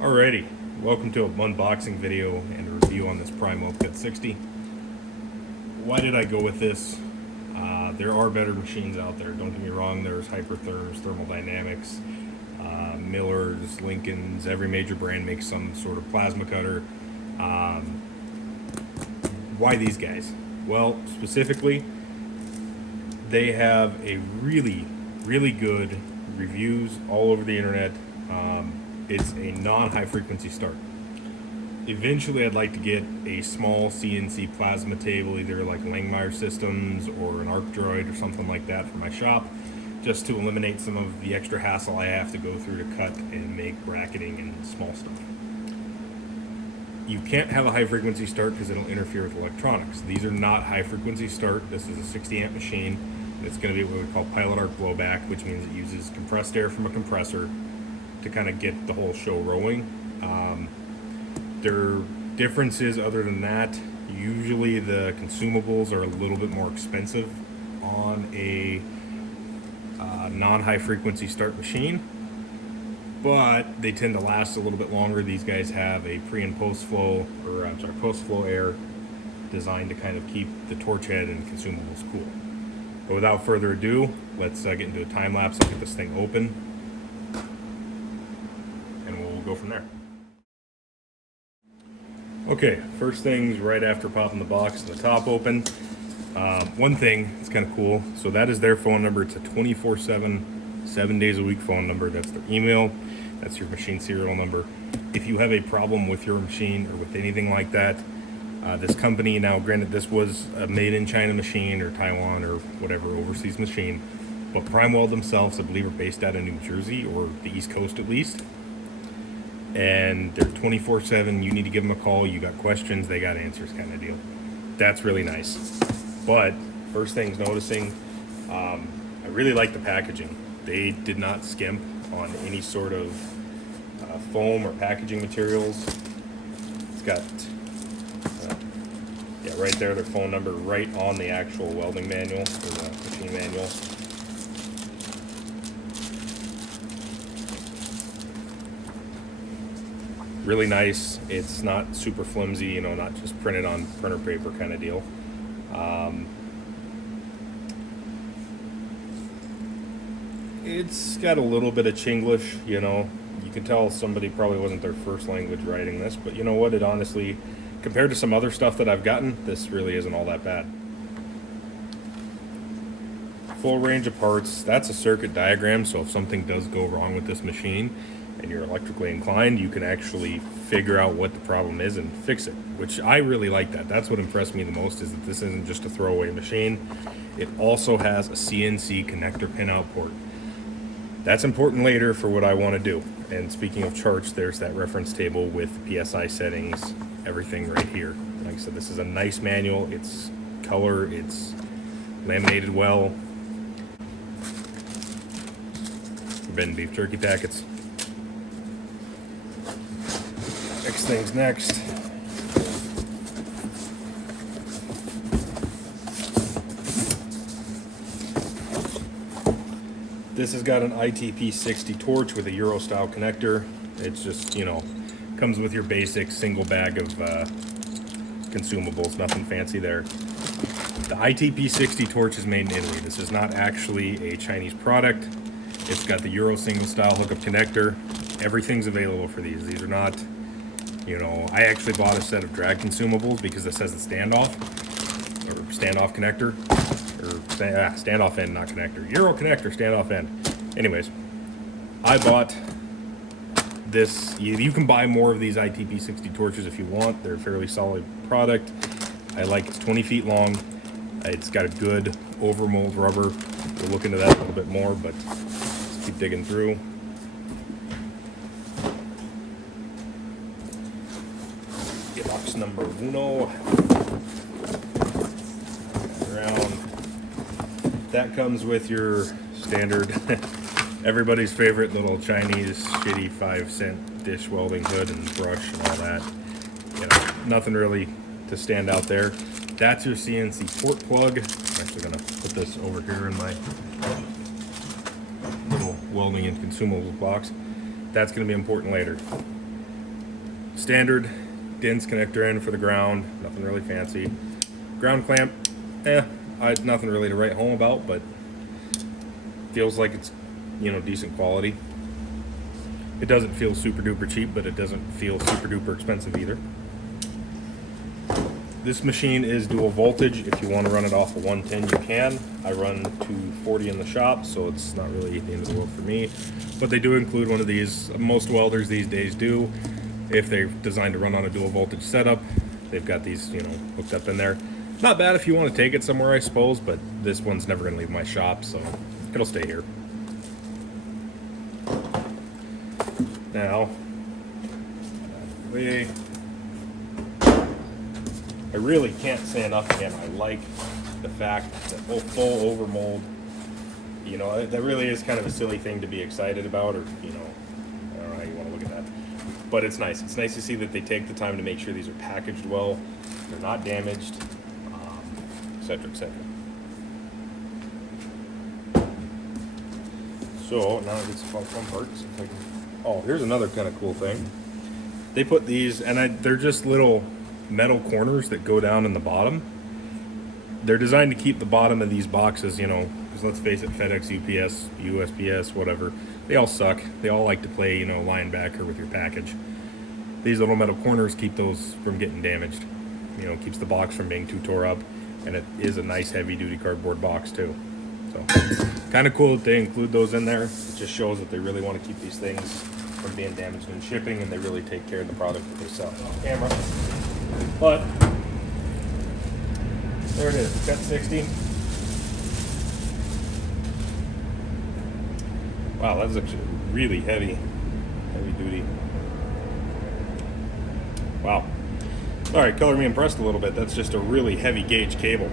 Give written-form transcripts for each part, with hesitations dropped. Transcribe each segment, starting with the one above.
Alrighty, welcome to an unboxing video and a review on this Prime Weld Cut 60. Why did I go with this? There are better machines out there, don't get me wrong. There's Hypertherms, Thermodynamics, Millers, Lincolns. Every major brand makes some sort of plasma cutter. Why these guys? Well, specifically, they have a really good reviews all over the internet. It's a non-high frequency start. Eventually, I'd like to get a small CNC plasma table, either like Langmuir Systems or an ArcDroid or something like that for my shop, just to eliminate some of the extra hassle I have to go through to cut and make bracketing and small stuff. You can't have a high frequency start because it'll interfere with electronics. These are not high frequency start. This is a 60 amp machine. It's going to be what we call pilot arc blowback, which means it uses compressed air from a compressor to kind of get the whole show rolling. There are differences other than that. Usually the consumables are a little bit more expensive on a non-high frequency start machine, but they tend to last a little bit longer. These guys have a pre and post flow, or I'm sorry, post flow air designed to kind of keep the torch head and consumables cool. But without further ado, let's get into a time lapse and get this thing open, and we'll go from there. Okay, first things right after popping the box and the top open. One thing, it's kind of cool. So that is their phone number. It's a 24/7, 7 days a week phone number. That's their email. That's your machine serial number. If you have a problem with your machine or with anything like that, this company, now granted this was a made in China machine or Taiwan or whatever overseas machine, but Prime Weld themselves, I believe, are based out of New Jersey or the East Coast at least. And they're 24/7. You need to give them a call. You got questions, they got answers, kind of deal. That's really nice. But first things noticing, I really like the packaging. They did not skimp on any sort of foam or packaging materials. It's got right there their phone number right on the actual welding manual or the machine manual. Really nice. It's not super flimsy, you know, not just printed on printer paper kind of deal. It's got a little bit of Chinglish, you know. You can tell somebody probably wasn't their first language writing this, but you know what? It honestly, compared to some other stuff that I've gotten, this really isn't all that bad. Full range of parts. That's a circuit diagram, so if something does go wrong with this machine and you're electrically inclined, you can actually figure out what the problem is and fix it, which I really like that. That's what impressed me the most, is that this isn't just a throwaway machine. It also has a CNC connector pinout port. That's important later for what I want to do. And speaking of charts, there's that reference table with PSI settings, everything right here. Like I said, this is a nice manual. It's color, it's laminated well. Forbidden beef jerky packets. Next thing's next. This has got an ITP60 torch with a Euro style connector. It's just, you know, comes with your basic single bag of consumables, nothing fancy there. The ITP60 torch is made in Italy. This is not actually a Chinese product. It's got the Euro single style hookup connector. Everything's available for these. These are not, you know, I actually bought a set of drag consumables because it says the standoff connector. Standoff end, not connector. Euro connector, standoff end. Anyways, I bought this. You can buy more of these ITP60 torches if you want. They're a fairly solid product. I like it's 20 feet long. It's got a good overmold rubber. We'll look into that a little bit more, but let's keep digging through. Box number uno. That comes with your standard, everybody's favorite little Chinese shitty 5-cent dish welding hood and brush and all that. You know, nothing really to stand out there. That's your CNC port plug. I'm actually gonna put this over here in my little welding and consumables box. That's gonna be important later. Standard DINS connector in for the ground, nothing really fancy. Ground clamp, nothing really to write home about, but feels like it's, you know, decent quality. It doesn't feel super duper cheap, but it doesn't feel super duper expensive either. This machine is dual voltage. If you want to run it off of 110, you can. I run 240 in the shop, so it's not really the end of the world for me. But they do include one of these. Most welders these days do. If they're designed to run on a dual voltage setup, they've got these, you know, hooked up in there. Not bad if you want to take it somewhere, I suppose, but this one's never going to leave my shop, so it'll stay here. Now, I really can't say enough again. I like the fact that full over mold, you know, that really is kind of a silly thing to be excited about, or, you know, I don't know how you want to look at that. But it's nice. It's nice to see that they take the time to make sure these are packaged well, they're not damaged, etc., etc. So now it gets some fun parts. Oh, here's another kind of cool thing. They put these, and they're just little metal corners that go down in the bottom. They're designed to keep the bottom of these boxes, you know, because let's face it, FedEx, UPS, USPS, whatever, they all suck. They all like to play, you know, linebacker with your package. These little metal corners keep those from getting damaged. You know, keeps the box from being too tore up, and it is a nice heavy-duty cardboard box too. So, kind of cool that they include those in there. It just shows that they really want to keep these things from being damaged in shipping, and they really take care of the product that they sell on camera. But there it is, cut 60. Wow, that's actually really heavy duty. Wow. All right, color me impressed a little bit. That's just a really heavy gauge cable.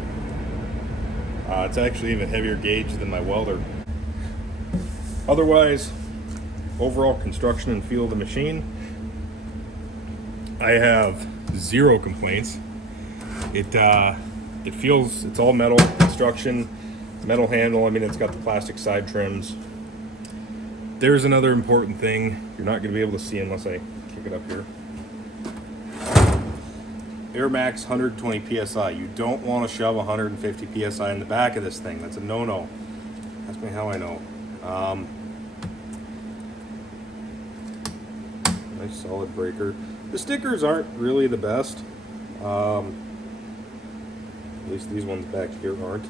It's actually even heavier gauge than my welder. Otherwise, overall construction and feel of the machine, I have zero complaints. It feels, it's all metal construction, metal handle. I mean, it's got the plastic side trims. There's another important thing you're not going to be able to see unless I kick it up here. Air Max 120 PSI. You don't want to shove 150 PSI in the back of this thing. That's a no-no. Ask me how I know. Nice solid breaker. The stickers aren't really the best. At least these ones back here aren't.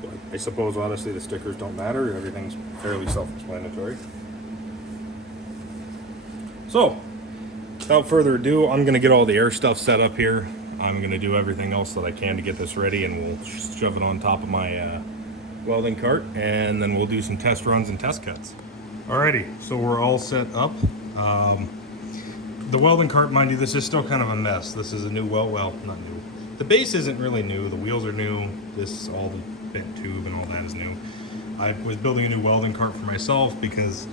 But I suppose honestly the stickers don't matter. Everything's fairly self-explanatory. So, without further ado, I'm going to get all the air stuff set up here. I'm going to do everything else that I can to get this ready, and we'll shove it on top of my welding cart, and then we'll do some test runs and test cuts. Alrighty, so we're all set up. The welding cart, mind you, this is still kind of a mess. This is a new well, not new. The base isn't really new. The wheels are new. This, all the bent tube and all that is new. I was building a new welding cart for myself because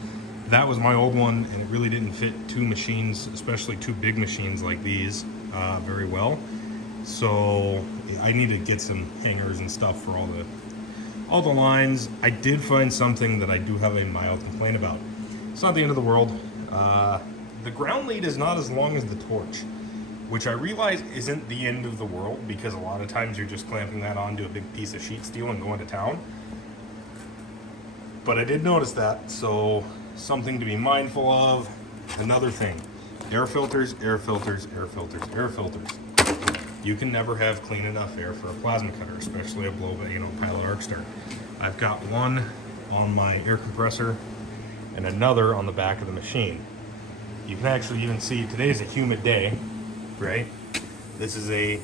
that was my old one, and it really didn't fit two machines, especially two big machines like these, very well. So I need to get some hangers and stuff for all the lines. I did find something that I do have a mild complaint about. It's not the end of the world. The ground lead is not as long as the torch, which I realize isn't the end of the world, because a lot of times you're just clamping that onto a big piece of sheet steel and going to town. But I did notice that, so something to be mindful of. Another thing, air filters, air filters, air filters, air filters. You can never have clean enough air for a plasma cutter, especially a pilot arc star. I've got one on my air compressor and another on the back of the machine. You can actually even see today's a humid day, right? This is a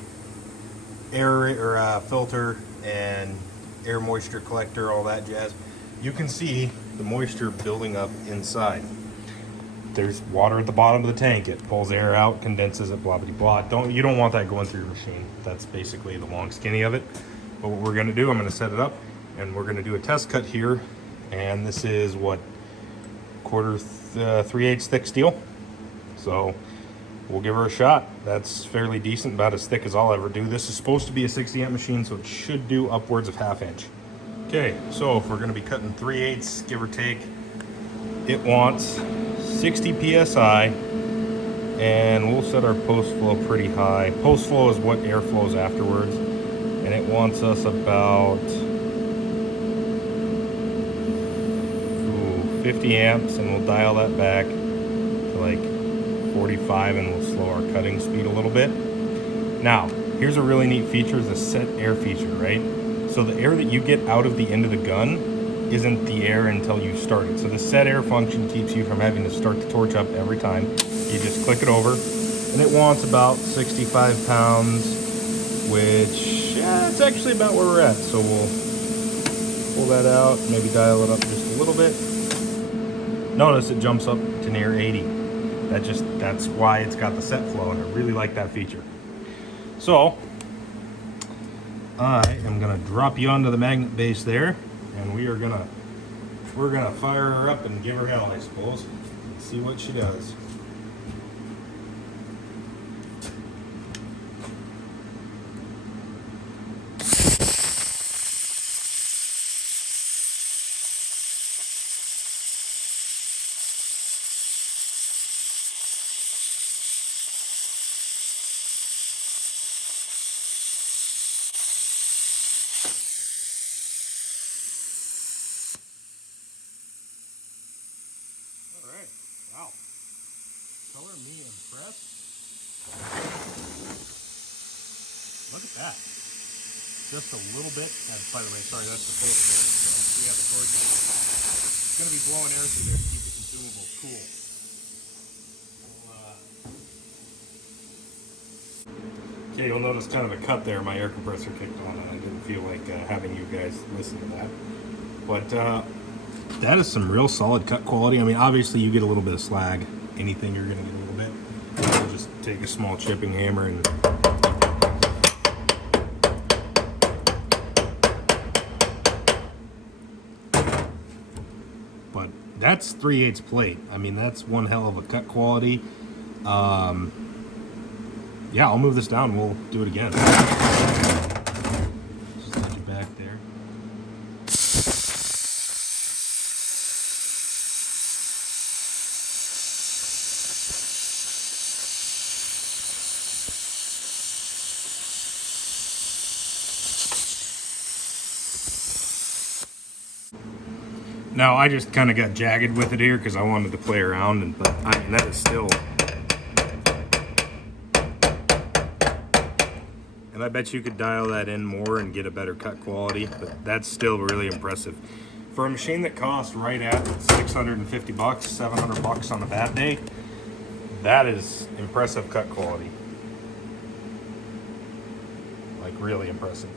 air filter and air moisture collector, all that jazz. You can see the moisture building up inside. There's water at the bottom of the tank. It pulls air out, condenses it, blah, blah, blah. You don't want that going through your machine. That's basically the long skinny of it. But what we're gonna do, I'm gonna set it up, and we're gonna do a test cut here. And this is what, 3/8 thick steel. So we'll give her a shot. That's fairly decent, about as thick as I'll ever do. This is supposed to be a 60 amp machine, so it should do upwards of 1/2 inch. Okay, so if we're gonna be cutting 3/8, give or take, it wants 60 psi, and we'll set our post flow pretty high. Post flow is what air flows afterwards, and it wants us about 50 amps, and we'll dial that back to like 45, and we'll slow our cutting speed a little bit. Now, here's a really neat feature, is the set air feature, right? So the air that you get out of the end of the gun isn't the air until you start it. So the set air function keeps you from having to start the torch up every time. You just click it over, and it wants about 65 pounds, which, yeah, it's actually about where we're at. So we'll pull that out, maybe dial it up just a little bit. Notice it jumps up to near 80. That's why it's got the set flow, and I really like that feature. So I am gonna drop you onto the magnet base there, and we're gonna fire her up and give her hell, I suppose, and see what she does. Alright, wow. Color me impressed. Look at that. Just a little bit. By the way, sorry, that's the post here. So we have the torch. It's going to be blowing air through there to keep the consumables cool. Okay, you'll notice kind of a cut there. My air compressor kicked on, and I didn't feel like having you guys listen to that. But that is some real solid cut quality. I mean, obviously you get a little bit of slag. Anything you're going to get a little bit. I'll just take a small chipping hammer and but that's 3/8 plate. I mean, that's one hell of a cut quality. Yeah, I'll move this down. We'll do it again. Just let you back there. Now, I just kind of got jagged with it here because I wanted to play around, but I mean, that is still... And I bet you could dial that in more and get a better cut quality, but that's still really impressive. For a machine that costs right at $650, $700 on a bad day, that is impressive cut quality. Like, really impressive.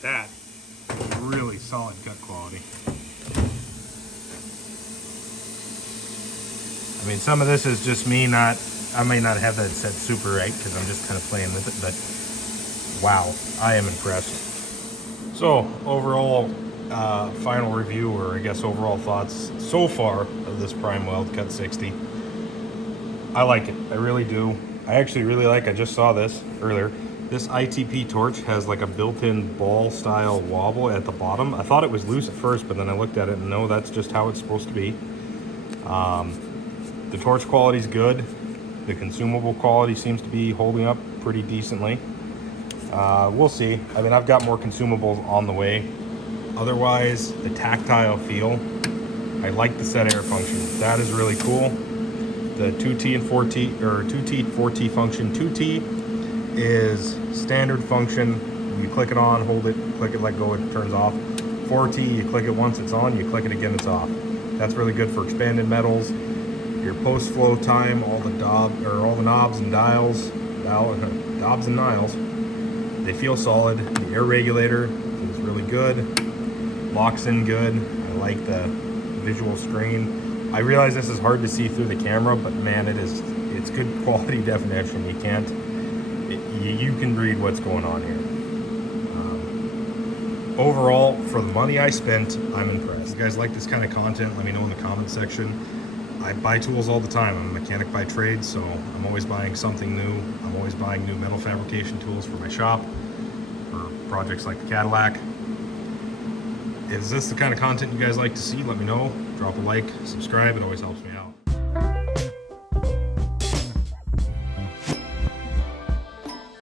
That is really solid cut quality. I mean, some of this is just me I may not have that set super right because I'm just kind of playing with it, but wow, I am impressed. So overall, final review, or I guess overall thoughts so far of this Prime Weld Cut 60. I like it, I really do. I actually really like, I just saw this earlier. This ITP torch has like a built-in ball style wobble at the bottom. I thought it was loose at first, but then I looked at it and no, that's just how it's supposed to be. The torch quality is good. The consumable quality seems to be holding up pretty decently. We'll see. I mean, I've got more consumables on the way. Otherwise, the tactile feel, I like the set air function. That is really cool. The 2T and 4T, or 2T, 4T function. 2T is standard function. You click it on, hold it, click it, let go, it turns off. 4T, you click it once, it's on, you click it again, it's off. That's really good for expanded metals. Your post flow time, all the knobs and dials, knobs and dials, they feel solid. The air regulator is really good, locks in good. I like the visual screen. I realize this is hard to see through the camera, but man, it's good quality definition. You can read what's going on here. Overall, for the money I spent, I'm impressed. If you guys like this kind of content, let me know in the comments section. I buy tools all the time. I'm a mechanic by trade, so I'm always buying something new. I'm always buying new metal fabrication tools for my shop, for projects like the Cadillac. Is this the kind of content you guys like to see? Let me know. Drop a like, subscribe. It always helps me out.